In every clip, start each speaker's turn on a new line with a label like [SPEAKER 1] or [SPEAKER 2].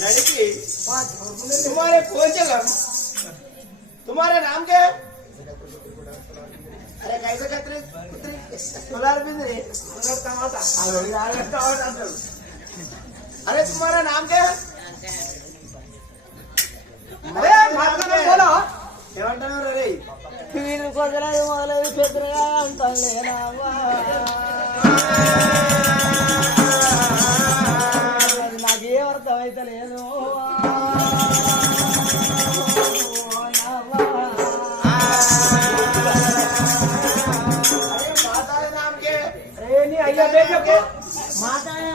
[SPEAKER 1] लड़की तुम्हारे कोचलम तुम्हारे नाम क्या है अरे कैसे खतरे कुलार भी नहीं अगर टमाटा अगर टमाटा अंदर अरे तुम्हारा नाम क्या है अरे बात का नाम बोलो ఏమంటున్నారు రే
[SPEAKER 2] వీళ్ళు కొద్దిరాయి మొదలై పెద్దగా అంటాం లేనావా నాకేం అర్థమైతే లేదు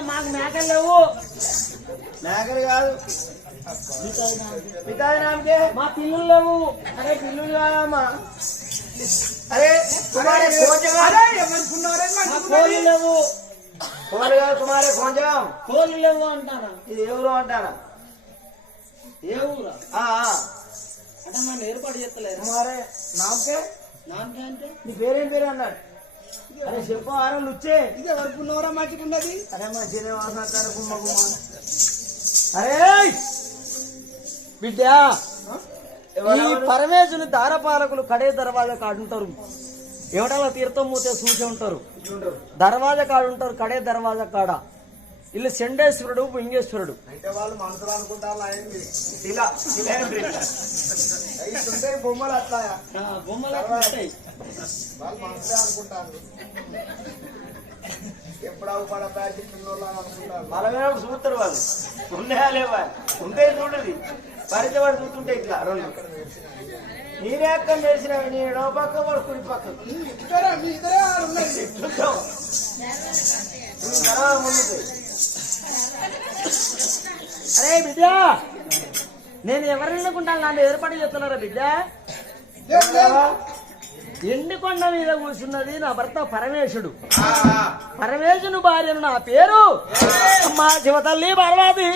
[SPEAKER 2] మాకు మేకలు లేవు.
[SPEAKER 1] మేకలు కాదు.
[SPEAKER 2] మా పిల్లు లేవు.
[SPEAKER 1] అరే పిల్లు కాదమ్మా. అరే కుమారే
[SPEAKER 2] నాకే? నాకే
[SPEAKER 1] నీ పేరేం పేరు అన్నాడు? అరే చెప్పు ఆరా లుచ్చే
[SPEAKER 2] ఇదే వరకు నోరా మంచిగున్నది
[SPEAKER 1] అరే మంచిదే వాసన కుమ్మ కుమ్మ అరే
[SPEAKER 2] బిడ్డా! ఈ? పరమేశుని దారపాలకులు కడే దర్వాజా కాడుంటారు ఎవడలా తీర్థం మూతే చూసి ఉంటారు. దర్వాజా కాడుంటారు కడే దర్వాజా కాడ? ఇల్లు చండేశ్వరుడు భుంగేశ్వరుడు
[SPEAKER 1] అంటే వాళ్ళు మనసులో అనుకుంటారు ఇలా ఇస్తుంటే బొమ్మలు అట్లా వాళ్ళు మనసులే అనుకుంటారు. ఎప్పుడు అవు పడ చూస్తారు వాళ్ళు ఉన్నాయా లేవా? ఉంటే చూడది. పరిచయం చూస్తుంటే ఇట్లా. రెండు. నేనే అక్కడ వేసిన నేను పక్క వాడు కుడి పక్క.
[SPEAKER 2] అరే బిడ్డ నేను ఎవరిని అనుకుంటాను? నన్ను ఏర్పాటు చేస్తున్నారా బిడ్డ? ఎండికొండ మీద కూర్చున్నది నా భర్త పరమేశుడు పరమేశుని భార్యను నా పేరు అమ్మా శివతల్లి పార్వతి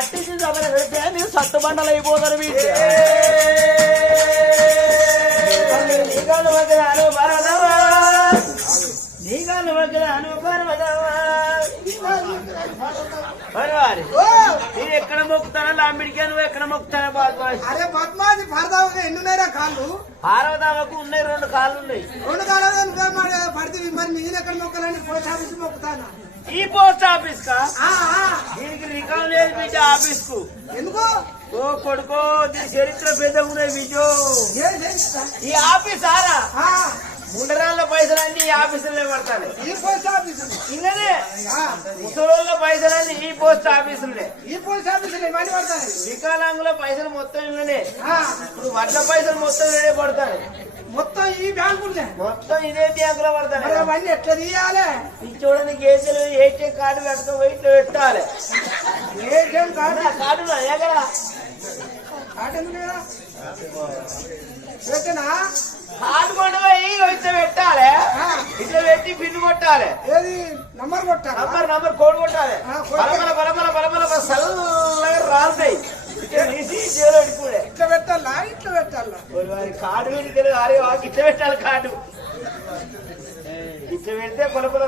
[SPEAKER 2] చట్టించి సభన పెడితే మీరు సట్టుబండలు అయిపోతారు
[SPEAKER 1] వదిలాను వదిలాను పర్వారి నేను ఎక్కడ మొక్కుతానో లాంబిడికి నువ్వు ఎక్కడ మొక్కుతానో బాద్మాష్
[SPEAKER 3] అరే పద్మాది పరదావుగా ఎన్నున్నారా కాళ్ళు
[SPEAKER 1] పార్వతమ్మకు ఉన్నాయి రెండు కాళ్ళు ఉన్నాయి
[SPEAKER 3] రెండు కాళ్ళు పడితే మరి నేను ఎక్కడ మొక్కలని పోస్ట్ ఆఫీస్ మొక్కుతానా?
[SPEAKER 1] ఈ పోస్ట్ ఆఫీస్ కా. దీనికి రికామ్ లేదు బిడ్డ ఆఫీస్కు
[SPEAKER 3] ఎందుకు?
[SPEAKER 1] ఓ కొడుకో దీని చరిత్ర పెద్ద ఉన్నాయి బిజో? ఈ ఆఫీస్ ఆరా? ముండరాళ్ళ పైసలన్నీ ఈ ఆఫీసులే పడతాయి
[SPEAKER 3] ఈ పోస్ట్ ఆఫీస్
[SPEAKER 1] ఇంకనే ముసలోళ్ళ పైసలన్నీ ఈ పోస్ట్ ఆఫీసులే.
[SPEAKER 3] ఈ పోస్ట్ ఆఫీస్ ఇవన్నీ పడతాయి.
[SPEAKER 1] వికలాంగుల పైసలు మొత్తం ఇళ్ళనే. ఇప్పుడు వడ్ల పైసలు మొత్తం ఇళ్ళనే పడతాయి.
[SPEAKER 3] మొత్తం ఈ బ్యాంకులే
[SPEAKER 1] మొత్తం ఇదే బ్యాంకులో
[SPEAKER 3] మరి
[SPEAKER 1] పడతాయి
[SPEAKER 3] అవన్నీ ఎట్లా తీయాలి?
[SPEAKER 1] ఈ చూడండి ఏజీలు ఏటీఎం కార్డు కట్టుకొని ఇట్లా పెట్టాలి.
[SPEAKER 3] ATM
[SPEAKER 1] card. కార్డు ఎక్కడ
[SPEAKER 3] కార్డు ఎందుకు లేదా? పెట్టనా
[SPEAKER 1] కార్డు కొండ పోయి ఇట్లా పెట్టాలి ఇట్లా పెట్టి పిన్ను కొట్టాలి
[SPEAKER 3] ఏది నంబర్ కొట్టా
[SPEAKER 1] నంబర్ నంబర్ కోడ్ కొట్టాలి
[SPEAKER 3] కోడ్
[SPEAKER 1] బలబల బలబల బలబల చల్లగా రాలుతాయి ఇట్లా
[SPEAKER 3] పెట్టాలా ఇట్లా పెట్టాలా
[SPEAKER 1] వాకి ఇట్లా పెట్టాలి కార్డు ఇట్లా పెడితే పొల పొల.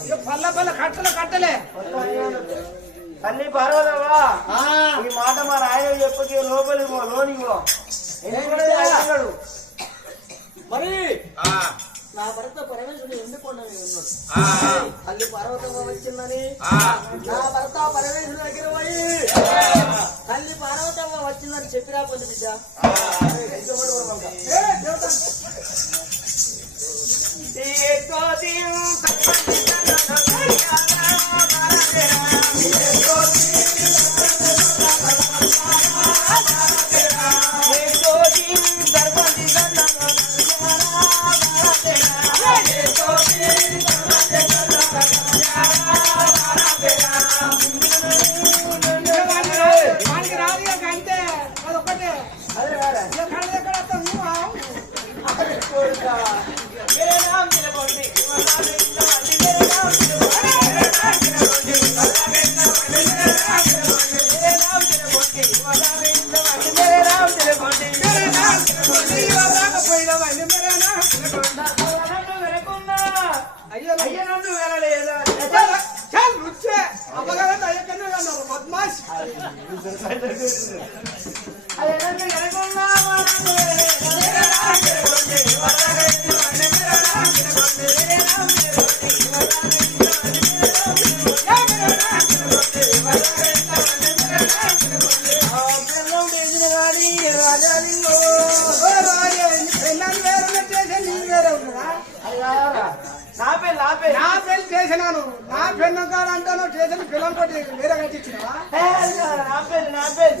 [SPEAKER 1] ఇక
[SPEAKER 3] పల్ల పల్ల కట్టలు కట్టలే
[SPEAKER 1] తల్లి పర్వతమా ఈ మాట మా నాయన చెప్పకి పో ఎందుకంటే అంటున్నాడు.
[SPEAKER 2] మరి? నా భర్త పరమేశ్వరుడు ఎందుకుండా ఉన్నాడు తల్లి పార్వతమ్మ వచ్చిందని నా భర్త పరమేశ్వరుడు దగ్గర పోయి తల్లి పార్వతమ్మ వచ్చిందని చెప్పిరా పొంది బిడ్డ.
[SPEAKER 3] ఏ దేవత Apagando
[SPEAKER 1] ahí que no
[SPEAKER 3] ganó, más. నా నా చేసినాను నా పెన్ను కాడ అంటాను చేసిన పిల్లలు కొట్టి వేరే కట్టించినవా
[SPEAKER 1] నా పేరు నా పేరు.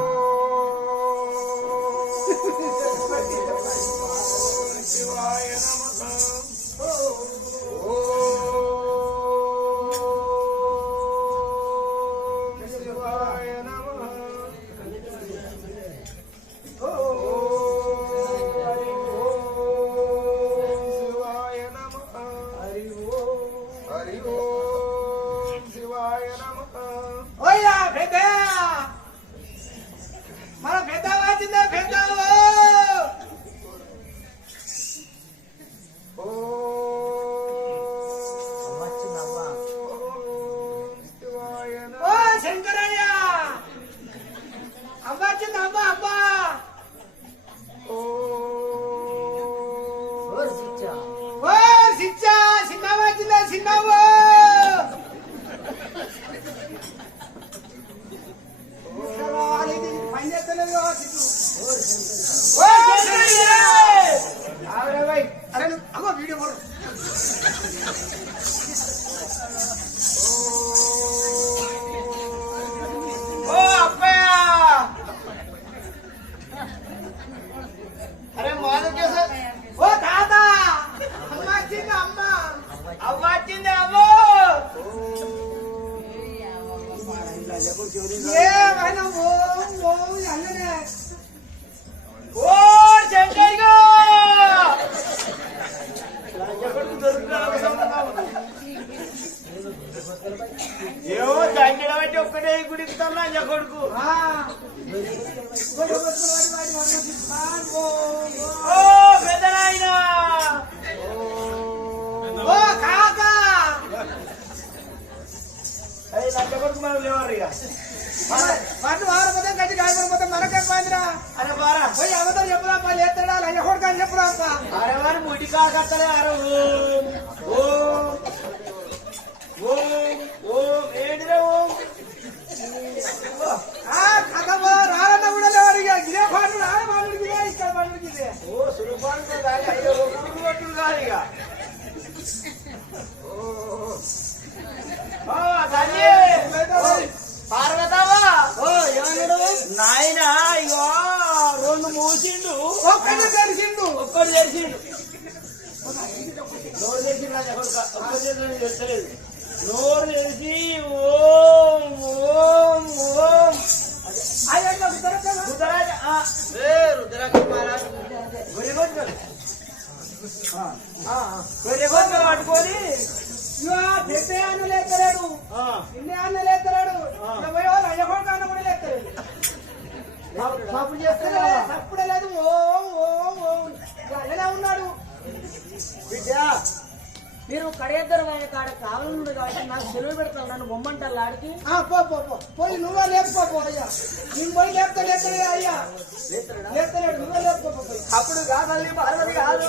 [SPEAKER 3] ఓ
[SPEAKER 1] కొడుకు మనం లేవారు ఇక.
[SPEAKER 3] వాటి వారపోతే గడ్డి కాయకపోతే మనకే పోయిందిరా
[SPEAKER 1] అరే బారా.
[SPEAKER 3] పోయి అవతల చెప్పురాపా లేస్తాడా లంజ కొడుకని చెప్పురాపా
[SPEAKER 1] అరే వారి ముడి కాకత్తలే అరే ఓం ఓం ఓం ఓం ఏడిరా ఓం
[SPEAKER 3] ఆ కథ పో, రారన్న కూడా లేవాడు ఇక ఇదే పాడు రా పాడుడికి ఇదే, ఇక్కడ పాడుడికి ఇదే.
[SPEAKER 1] ఓ సురపాలు కాదు అయ్యో ఒక్కడు కొట్టుడు కాదు ఇక ఓ తల్లి పార్వతవ్వ
[SPEAKER 2] ఓ ఏమన్నాడు
[SPEAKER 1] నాయన ఇగో రెండు మూసిండు.
[SPEAKER 3] ఒక్కడే తెలిసిండు
[SPEAKER 1] ఒక్కడు తెరిచిండు నోరు తెరిచిండు ఒక్కడు తెరిచిండు తెచ్చలేదు నోరు తెరిచి ఓం ఓం ఓం. రుద్రరాజ. ఆ,
[SPEAKER 2] ఏ రుద్రాక్ష మహారాజ్.
[SPEAKER 1] ఆ, ఆ, గొర్రె గొడ్డలు పట్టుకొని
[SPEAKER 3] ఇవా పెద్ద అన్న లేస్తలేడు
[SPEAKER 1] ఆ,
[SPEAKER 3] ఇన్ని అన్న
[SPEAKER 1] పాపు- పాపు చేస్తున్నావా?
[SPEAKER 3] అప్పుడే లేదు. ఓ ఓ ఓ. అలానే ఉన్నాడు?
[SPEAKER 2] బిడ్డ మీరు కడియద్దరు వారి కాడ కావాలన్నాడు కాబట్టి నాకు సెలవు పెడతాను నన్ను బొమ్మంటారు ఆడికి
[SPEAKER 3] ఆ పో పో పో. పోయి నువ్వే లేపుకో పో అయ్యా. నేను పోయి లేపుతా లేస్తలే అయ్యా. లేస్తలేడు నువ్వే లేపుకో పో పోయి.
[SPEAKER 1] అప్పుడు కాదు పార్వతి కాదు.